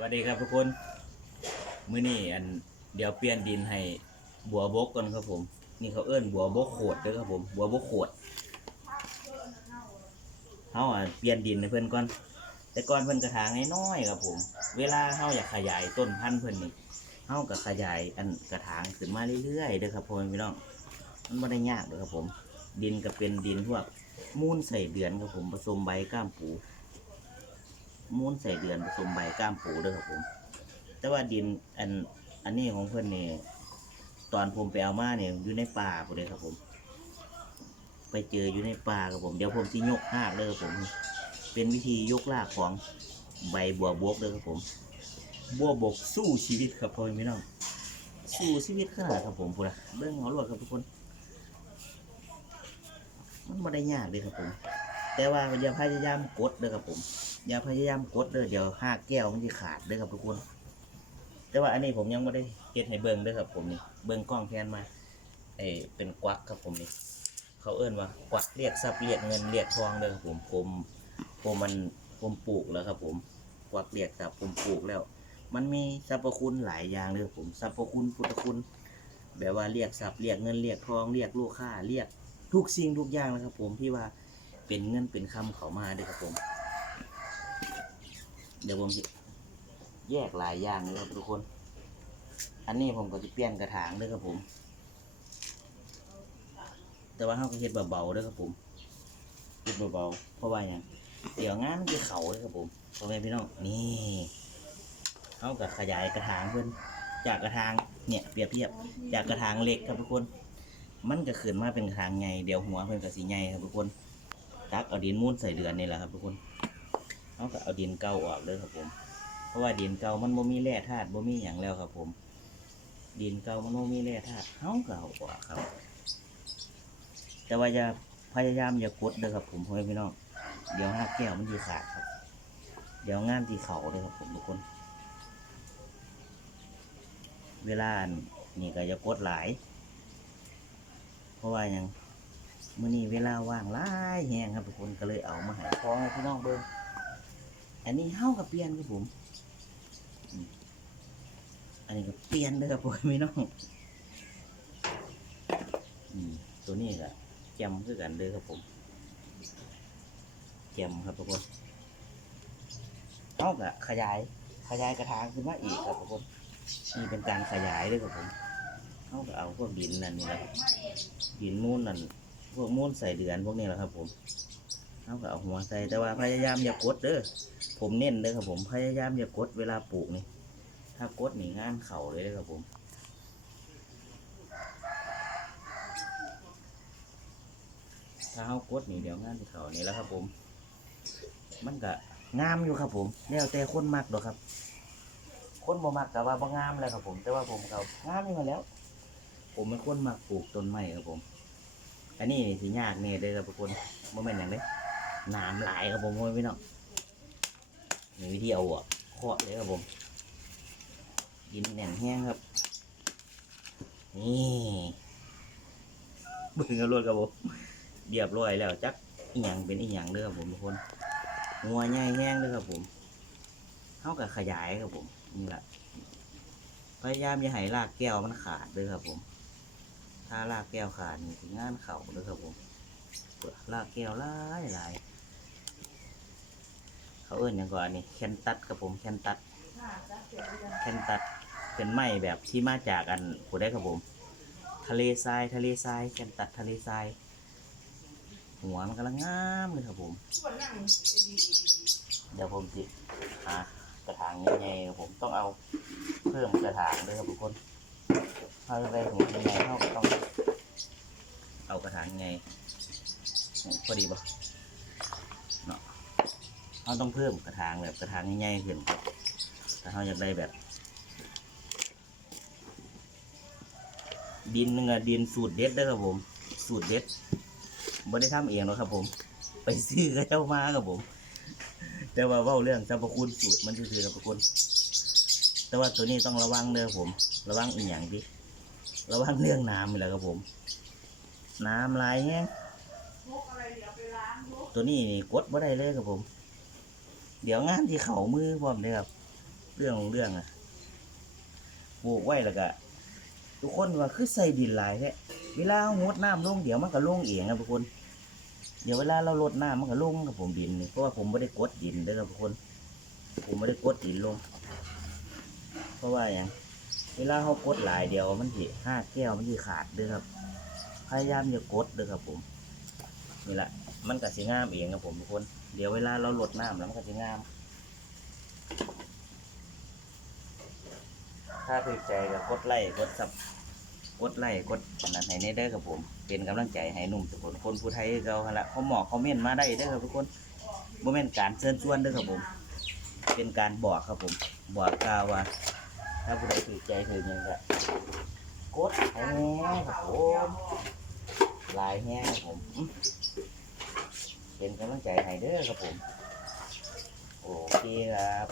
วัสดีครับทุกคน มื้อนี้อันเดี๋ยวเปลี่ยนดินให้บัวบกก่อนครับผม นี่เขาเอิ้นบัวบกโขดเด้อครับผมบัวบกโขดเฮาอะเปลี่ยนดินให้เพิ่อนก่อน แต่ก่อนเพิ่อนกระถางน้อยๆครับผม เวลาเฮาอยากขยายต้นพันธุ์เพิ่อนนี่เฮาก็ขยายอันกระถางขึ้นมาเรื่อยๆเด้อครับพ่อแม่พี่น้อง มันบ่ได้ยากเด้อครับผม ดินก็เป็นดินพวกมูลใส่เดือนครับผมผสมใบก้ามปู มูลใส่เดือนผสมใบก้ามปูด้อครับผม แต่ว่าดินอันอันนี้ของเพื่อนนี่ตอนผมไปเอามาเนี่ยอยู่ในป่าผมเลยครับผม ไปเจออยู่ในป่าครับผม เดี๋ยวผมจะยกรากเลยครับผม เป็นวิธียกรากของใบบัวบกเลยครับผม บัวบกสู้ชีวิตครับพ่อพี่น้องสู้ชีวิตขนาดครับผมพูดนะเรื่องหัวรวดครับทุกคน มันไม่ได้ยากเลยครับผม แต่ว่าอย่าพยายามกดเลยครับผม อย่าพยายามกดเด้อเดี๋ยวห้าแก้วมันจะขาดเด้อครับทุกคน แต่ว่าอันนี้ผมยังไม่ได้เฮ็ดให้เบิ่งเด้อครับผมนี่เบิ่งกล้องแทนมาเอเป็นกวักครับผมนี่เขาเอิ้นว่ากวักเรียกทรัพย์เรียกเงินเรียกทองเด้อครับผมผมผมมันผมปลูกแล้วครับผมกวักเรียกทรัพย์ผมปลูกแล้ว มันมีสรรพคุณหลายอย่างเลยครับผมสรรพคุณพุทธคุณแบบว่าเรียกทรัพย์เรียกเงินเรียกทองเรียกลูกค้าเรียกทุกสิ่งทุกอย่างนะครับผมที่ว่า เป็นเงินเป็นคำเขามาด้อครับผม เดี๋ยวผมจะแยกหลายอย่างเลยครับทุกคน อันนี้ผมก็จะเปลี่ยนกระถางด้วยครับผม แต่ว่าเขาก็เฮ็ดเบาๆด้วยครับผมเฮ็ดเบาๆเพราะว่าอย่างเดี๋ยวงานมันจะเข่าเลยครับผมพ่อแม่พี่น้องนี่เขากับขยายกระถางเพิ่อนจากกระถางเนี่ยเปรียบเทียบจากกระถางเล็กครับทุกคน มันก็ขึ้นมาเป็นกระถางใหญ่เดี๋ยวหัวเพิ่อนก็สีใหญ่ครับทุกคน ตักเอาดินมูนใส่เดือนนี่แหละครับทุกคนเขาก็เอาดินเก่าออกเลยครับผม เพราะว่าดินเก่ามันบ่มีแร่ธาตุบ่มีหยังแล้วครับ ผม ดินเก่ามันบ่มีแร่ธาตุเขาก็เอาออกครับ แต่ว่าอย่าพยายามอย่ากดเด้อครับผมพ่อแม่พี่น้องเดี๋ยวห้าแก้วมันจะขาดครับ เดี๋ยวงานที่เขาเลยครับผมทุกคน เวลานี่ก็อย่ากดหลาย เพราะว่ายัง มื่อนี้เวลาว่างหลายแหงครับทุกคนก็เลยเอามาให้พ่อให้พี่น้องเบิ่งอันนี้เฮากับเปลี่ยนครับผมอันนี้ก็เปลี่ยนเด้อครับผมพี่น้องอืมตัวนี้ก็แจมคือกันเด้อครับผมแจมครับทุกคนเฮาก็ขยายขยายกระถางขึ้นมาอีกครับทุกคนนี่เป็นการขยายด้อครับผมเฮาก็เอาพวกดินนั่นนี่แหละครับดินมูลนั่น พวกมูลใส่เดือนพวกนี้แหละครับ ผมเฮาก็เอาหัวใส่แต่ว่าพยายามอย่ากดเด้อผมเน้นเลยครับ ผมพยายามอย่ากดเวลาปลูกนี่ถ้ากดนี่งานเข่าเลยเด้อครับผมถ้าเขากดนี่เดี๋ยวงานที่านี่แหล้วครับผม มันก็งามอยู่ครับ ผมแล้วแต่คนมักดอกครับ คนบ่มักแต่ว่าบ่งามเลยครับ ผม แต่ว่าผมเขางามอยู่มาแล้ว ผมเป็นคนมักปลูกต้นไม้ครับผม อันนี้นี่สิยากเนี่ยเลยครับทุกคนบ่แม่นอย่างเด้น้ำไหลายครับผมโมยพี่น้องมีวิธีเอาอะเคาะเลยครับผมดินแน่นแห้งครับ นี่บิ่งกันรวดครับผมเรียบร้อยแล้วจักอีหยังเป็นอีหยังเด้อครับผมทุกคนงัวใหญ่แห้งเด้อครับผมเท่ากับขยายครับผมนี่แหละพยายามอย่าให้รากแก้วมันขาดเด้อครับผม ถ้ารากแก้วขาดนี่ถึงงานเข่าเด้อครับผมเปิดรากแก้วหลายหลายเขาเอิ้นอย่างก่อนนี้แคนตัดครับผมแคนตัดแคนตัดเป็นไม้แบบที่มาจากอันผู้ได้ครับผม ทะเลทรายทะเลทรายแคนตัดทะเลทรายหัวมันกำลังงามเลยครับผม เดี๋ยวผมจิหากระถางใหญ่ๆครับผมต้องเอาเพิ่มกระถางด้วยครับทุกคนถ้าจะได้หัวใหญ่ๆเขาก็ต้อง เอากระถางใหญ่พอดีปะเราต้องเพิ่มกระถางแบบกระถางง่ายๆขึ้นครับถ้าเราอยากได้แบบ ดินนึงอะดินสูตรเด็ดเด้อครับผม สูตรเด็ดไม่ได้ทำเองหรอกครับผม ไปซื้อก็เจ้ามาครับผม แต่ว่าเว่าเรื่องสรรพคุณสูตรมันคือสรรพคุณแต่ว่าตัวนี้ต้องระวังเด้อผม ระวังอีกอย่างที่ระวังเรื่องน้ำนี่แหละครับผม น้ำลายแห้งตัวนี้กดไม่ได้เลยครับผม เดี๋ยวงานที่เข่ามือพร้อมเลยครับ เรื่องของเรื่องอะปลูกไว้แล้วก็ทุกคนว่าคือใส่ดินลายแท้เวลาเรางดน้ำลงเดี๋ยวมันก็ลงเองครับทุกคน เดี๋ยวเวลาเราลดน้ำมันก็ลงครับผมดินเพราะว่าผมไม่ได้กดดินเด้อครับทุกคน ผมไม่ได้กดดินลง เพราะว่าอย่างเวลาเขากดหลายเดียวมันสิห้าแก้วมันสิขาดเด้อครับ พยายามอย่ากดเด้อครับผมนี่แหละมันก็สิงามเองครับผมทุกคน เดี๋ยวเวลาเราลดน้ำแล้วมันก็สิงาม ถ้าถูกใจก็กดไลค์กดซับกดไลค์กดอันนั้นให้ในเด้อครับผม เป็นกำลังใจให้หนุ่มทุกคนคนผู้ไทยเราหั่นละเขาหมอกเขาเม่นมาได้เด้อครับทุกคนบ่แม่นการเชิญชวนเด้อครับผม เป็นการบอกครับผม บอกกล่าวว่าถ้าผู้ใดถูกใจถือหยังก็กด ให้แน่ครับผมหลายแน่ครับผมเป็นกำลังใจให้เด้อครับผม โอเคครับ